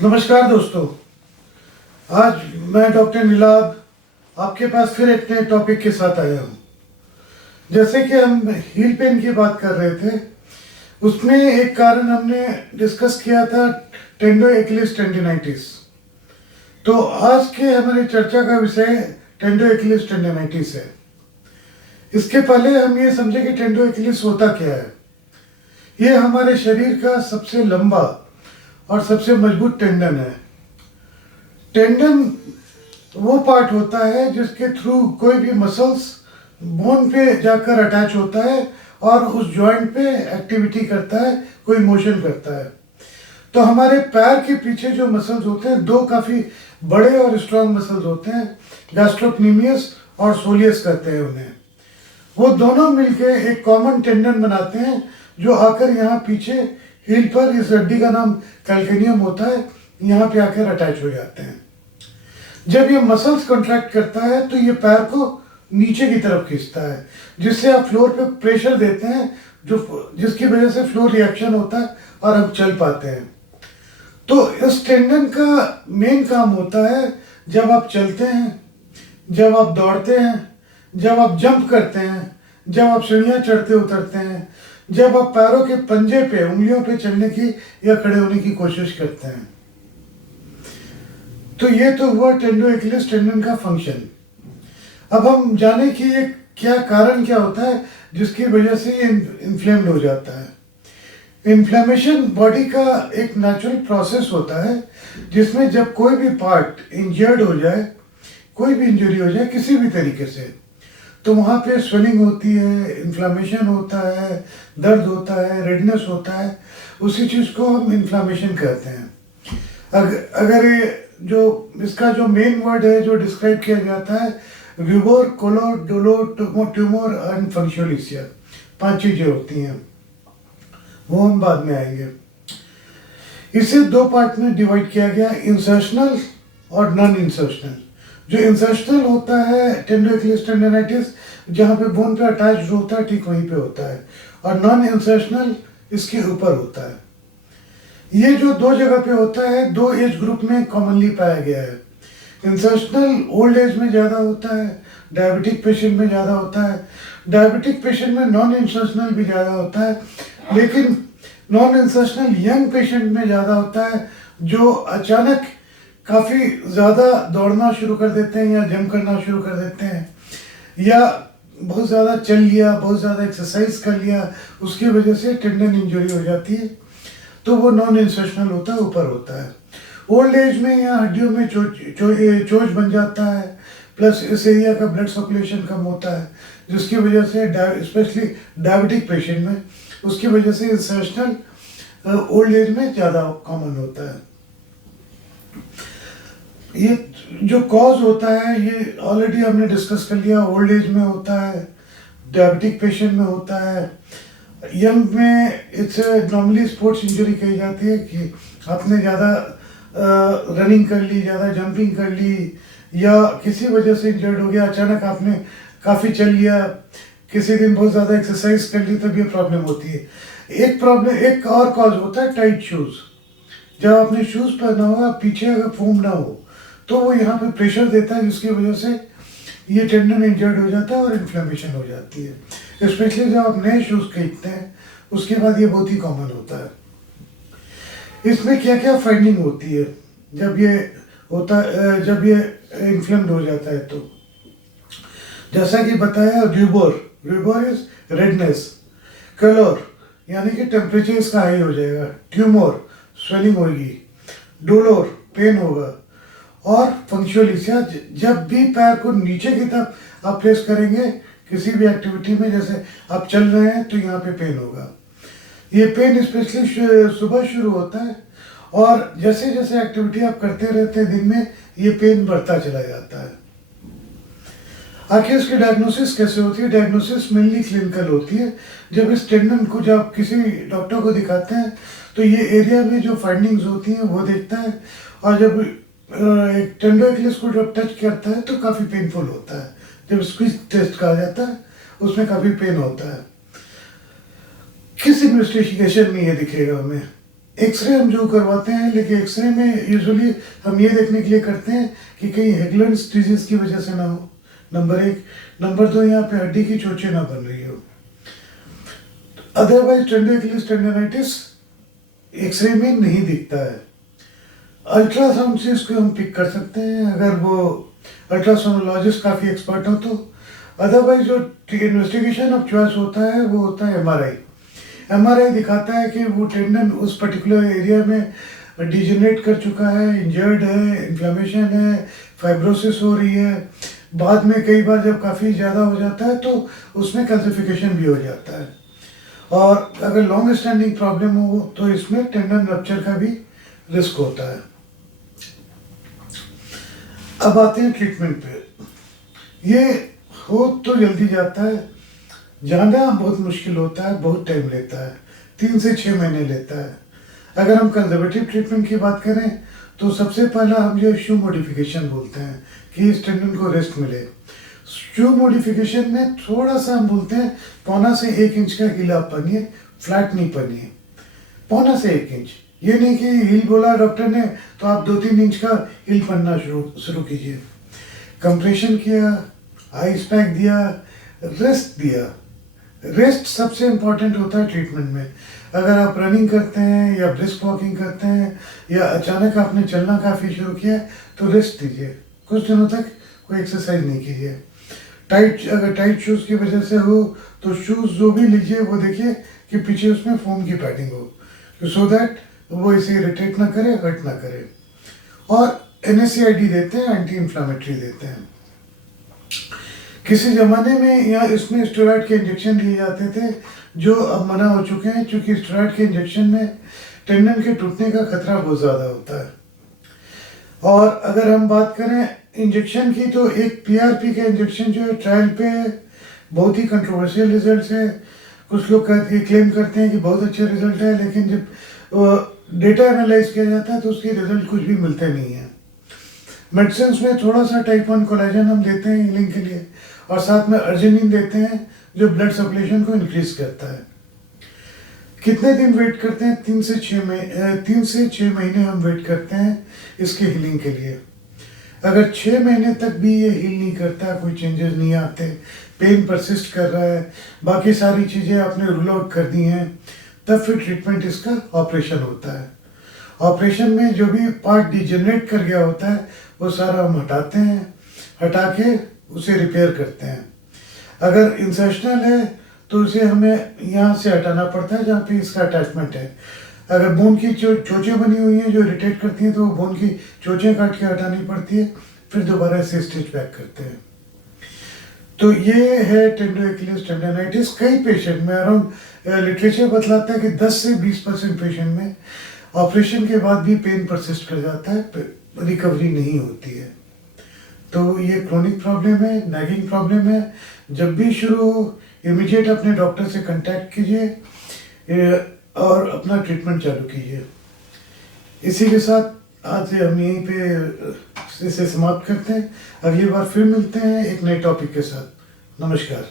नमस्कार दोस्तों। आज मैं डॉक्टर नीलाभ आपके पास फिर एक नए टॉपिक के साथ आया हूँ। जैसे कि हम हील पेन की बात कर रहे थे, उसमें एक कारण हमने डिस्कस किया था टेंडो एक्लिस टेंडिनाइटिस। तो आज के हमारी चर्चा का विषय टेंडो एक्लिस टेंडिनाइटिस है। इसके पहले हम ये समझे कि टेंडो एक्लिस होता क्या है। ये हमारे शरीर का सबसे लंबा और सबसे मजबूत टेंडन है। टेंडन वो पार्ट होता है जिसके थ्रू कोई भी मसल्स बोन पे जाकर अटैच होता है और उस जॉइंट पे एक्टिविटी करता है, कोई मोशन करता है। तो हमारे पैर के पीछे जो मसल्स होते हैं, दो काफ़ी बड़े और स्ट्रॉन्ग मसल्स होते हैं, गैस्ट्रोक्नीमियस और सोलियस कहते हैं उन्हें। वो दोनों मिलके एक कॉमन टेंडन बनाते हैं जो आकर यहाँ पीछे हील पर, इस हड्डी का नाम कैल्केनियम होता है, यहाँ पे आकर अटैच हो जाते हैं। जब ये मसल्स कॉन्ट्रैक्ट करता है तो ये पैर को नीचे की तरफ खींचता है, जिससे आप फ्लोर पे प्रेशर देते हैं, जिसकी वजह से फ्लोर रिएक्शन होता है और हम चल पाते हैं। तो इस टेंडन का मेन काम होता है जब आप चलते हैं, जब आप दौड़ते हैं, जब आप जंप करते हैं, जब आप सीढ़ियाँ चढ़ते उतरते हैं, जब आप पैरों के पंजे पे, उंगलियों पे चलने की या खड़े होने की कोशिश करते हैं। तो ये तो हुआ टेंडो एक्लिस टेंडन का फंक्शन। अब हम जाने कि ये क्या कारण क्या होता है जिसकी वजह से ये इन्फ्लेम्ड हो जाता है। इन्फ्लेमेशन बॉडी का एक नेचुरल प्रोसेस होता है जिसमें जब कोई भी पार्ट इंजर्ड हो जाए, कोई भी इंजरी हो जाए किसी भी तरीके से, तो वहाँ पे स्वेलिंग होती है, इन्फ्लामेशन होता है, दर्द होता है, रेडनेस होता है। उसी चीज़ को हम इन्फ्लामेशन कहते हैं। अगर ये जो इसका जो मेन वर्ड है जो डिस्क्राइब किया जाता है, रूबोर, कोलोर, डोलोर, ट्यूमर एंड फंक्शुअलिसिया, 5 चीज़ें होती हैं, वो हम बाद में आएंगे। इसे 2 पार्ट में डिवाइड किया गया, इंसर्शनल और नॉन इंसर्शनल। जो इंसर्शनल होता है टेंडो एक्लिस टेंडिनाइटिस, जहाँ पे बोन पे अटैच होता है, ठीक वहीं पे होता है, और नॉन इंसर्शनल इसके ऊपर होता है। ये जो 2 जगह पे होता है, 2 एज ग्रुप में कॉमनली पाया गया है। इंसर्शनल ओल्ड एज में ज़्यादा होता है, डायबिटिक पेशेंट में ज़्यादा होता है। डायबिटिक पेशेंट में नॉन इंसर्शनल भी ज़्यादा होता है, लेकिन नॉन इंसर्शनल यंग पेशेंट में ज़्यादा होता है, जो अचानक काफ़ी ज़्यादा दौड़ना शुरू कर देते हैं या जंप करना शुरू कर देते हैं, या बहुत ज़्यादा चल लिया, बहुत ज़्यादा एक्सरसाइज कर लिया, उसकी वजह से टेंडन इंजरी हो जाती है, तो वो नॉन इंसर्शनल होता है, ऊपर होता है। ओल्ड एज में या हड्डियों में चोच बन जाता है, प्लस इस एरिया का ब्लड सर्कुलेशन कम होता है, जिसकी वजह से स्पेशली डायबिटिक पेशेंट में, उसकी वजह से इंसर्शनल ओल्ड एज में ज़्यादा कॉमन होता है। ये जो कॉज होता है ये ऑलरेडी हमने डिस्कस कर लिया। ओल्ड एज में होता है, डायबिटिक पेशेंट में होता है, यंग में इट्स नॉर्मली स्पोर्ट्स इंजरी कही जाती है कि आपने ज़्यादा रनिंग कर ली, ज़्यादा जंपिंग कर ली, या किसी वजह से इंजर्ड हो गया, अचानक आपने काफ़ी चल लिया, किसी दिन बहुत ज़्यादा एक्सरसाइज कर ली, तब ये प्रॉब्लम होती है। एक और कॉज होता है टाइट शूज़। जब आपने शूज़ पहना हुआ, पीछे अगर फोम ना हो तो वो यहाँ पे प्रेशर देता है, जिसकी वजह से ये टेंडन इंजर्ड हो जाता है और इन्फ्लेमेशन हो जाती है। स्पेशली जब आप नए शूज़ खरीदते हैं, उसके बाद ये बहुत ही कॉमन होता है। इसमें क्या क्या फाइंडिंग होती है जब ये होता, जब ये इन्फ्लेम्ड हो जाता है, तो जैसा कि बताया, रूबोर इज रेडनेस, कलर यानी कि टेम्परेचर इसका हाई हो जाएगा, ट्यूमर स्वेलिंग होगी, डोलोर पेन होगा, और फंक्शुअलिसिया जब भी पैर को नीचे की तरफ आप प्लेस करेंगे किसी भी एक्टिविटी में, जैसे आप चल रहे हैं तो यहाँ पे पेन होगा। ये पेन स्पेशली सुबह शुरू होता है, और जैसे जैसे एक्टिविटी आप करते रहते हैं दिन में, ये पेन बढ़ता चला जाता है। आखिर इसकी डायग्नोसिस कैसे होती है? डायग्नोसिस मेनली क्लिनिकल होती है। जब इस टेंडन को जब किसी डॉक्टर को दिखाते हैं तो ये एरिया में जो फाइंडिंग्स होती हैं वो देखता है, और जब एक टेंडो एक्लिस को जब टच करता है तो काफ़ी पेनफुल होता है। जब स्क्वीज टेस्ट कहा जाता है उसमें काफ़ी पेन होता है। किस इन्वेस्टिगेशन में ये दिखेगा हमें? एक्सरे हम जो करवाते हैं, लेकिन एक्सरे में यूजुअली हम ये देखने के लिए करते हैं कि कहीं हेगलेंस डिजीज की वजह से ना हो, नंबर एक। नंबर दो, यहाँ पे हड्डी की चोटें ना बन रही हो। अदरवाइज टेंडोएकिलीस टेंडोनाइटिस एक्सरे में नहीं दिखता है। अल्ट्रासाउंड से इसको हम पिक कर सकते हैं, अगर वो अल्ट्रासोनोलॉजिस्ट काफ़ी एक्सपर्ट हो तो। अदरवाइज जो इन्वेस्टिगेशन ऑफ चॉइस होता है वो होता है एमआरआई। एमआरआई दिखाता है कि वो टेंडन उस पर्टिकुलर एरिया में डिजेनरेट कर चुका है, इंजर्ड है, इन्फ्लेमेशन है, फाइब्रोसिस हो रही है। बाद में कई बार जब काफ़ी ज़्यादा हो जाता है तो उसमें कैल्सिफिकेशन भी हो जाता है। और अगर लॉन्ग स्टैंडिंग प्रॉब्लम हो तो इसमें टेंडन रप्चर का भी रिस्क होता है। अब आते हैं ट्रीटमेंट पे। ये हो तो जल्दी जाता है, जाना बहुत मुश्किल होता है, बहुत टाइम लेता है, 3 से 6 महीने लेता है। अगर हम कंजर्वेटिव ट्रीटमेंट की बात करें तो सबसे पहला हम जो शू मॉडिफिकेशन बोलते हैं कि इस टेंडन को रेस्ट मिले। शू मॉडिफिकेशन में थोड़ा सा हम बोलते हैं 1.25 से 1 इंच का हील आप पहनिए, फ्लैट नहीं पहनिए, 1.25 से 1 इंच। ये नहीं कि हील बोला डॉक्टर ने तो आप 2-3 इंच का हील पहनना शुरू कीजिए। कंप्रेशन किया, आइस पैक दिया, रेस्ट दिया। रेस्ट सबसे इम्पॉर्टेंट होता है ट्रीटमेंट में। अगर आप रनिंग करते हैं या ब्रिस्क वॉकिंग करते हैं या अचानक आपने चलना काफ़ी शुरू किया तो रेस्ट दीजिए, कुछ दिनों तक कोई एक्सरसाइज नहीं कीजिए। अगर टाइट शूज़ की वजह से हो तो शूज़ जो भी लीजिए वो देखिए कि पीछे उसमें फोम की पैडिंग हो, सो दैट वो इसे इरिटेट ना करे, हर्ट ना करे। और NSAID देते हैं, एंटी इन्फ्लामेटरी देते हैं। किसी ज़माने में यहाँ इसमें स्टेरॉइड के इंजेक्शन दिए जाते थे जो अब मना हो चुके हैं, क्योंकि स्टेरॉइड के इंजेक्शन में टेंडन के टूटने का खतरा बहुत ज़्यादा होता है। और अगर हम बात करें इंजेक्शन की तो एक PRP का इंजेक्शन जो है ट्रायल पे बहुत ही कंट्रोवर्शियल रिजल्ट है। कुछ लोग क्लेम करते हैं कि बहुत अच्छे रिजल्ट है, लेकिन जब डेटा एनालाइज किया जाता है तो उसके रिजल्ट कुछ भी मिलते नहीं हैं। मेडिसिन में थोड़ा सा टाइप 1 कोलेजन हम देते हैं हीलिंग के लिए, और साथ में अर्जिनिन देते हैं जो ब्लड सर्कुलेशन को इंक्रीज करता है। कितने दिन वेट करते हैं? 3 से 6 महीने हम वेट करते हैं इसके हीलिंग के लिए। अगर 6 महीने तक भी ये हील नहीं करता, कोई चेंजेस नहीं आते, पेन परसिस्ट कर रहा है, बाकी सारी चीज़ें आपने रूल आउट कर दी हैं, तब फिर ट्रीटमेंट इसका ऑपरेशन होता है। ऑपरेशन में जो भी पार्ट डिजेनरेट कर गया होता है वो सारा हम हटाते हैं, हटा के उसे रिपेयर करते हैं। अगर इंसर्शनल है तो उसे हमें यहाँ से हटाना पड़ता है जहाँ पे इसका अटैचमेंट है। अगर बोन की चोचें बनी हुई हैं जो इरिटेट करती हैं तो वो बोन की चोचें काट के हटानी पड़ती है, फिर दोबारा से स्टिच बैक करते हैं। तो ये है टेंडोएकिलीस टेंडोनाइटिस। कई पेशेंट में अराउंड लिटरेचर बतलाता है कि 10 से 20% पेशेंट में ऑपरेशन के बाद भी पेन परसिस्ट कर जाता है, रिकवरी नहीं होती है। तो ये क्रोनिक प्रॉब्लम है, नैगिंग प्रॉब्लम है। जब भी शुरू हो इमीडिएट अपने डॉक्टर से कांटेक्ट कीजिए और अपना ट्रीटमेंट चालू कीजिए। इसी के साथ आज हम यहीं पे इसे समाप्त करते हैं। अगली बार फिर मिलते हैं एक नए टॉपिक के साथ। नमस्कार।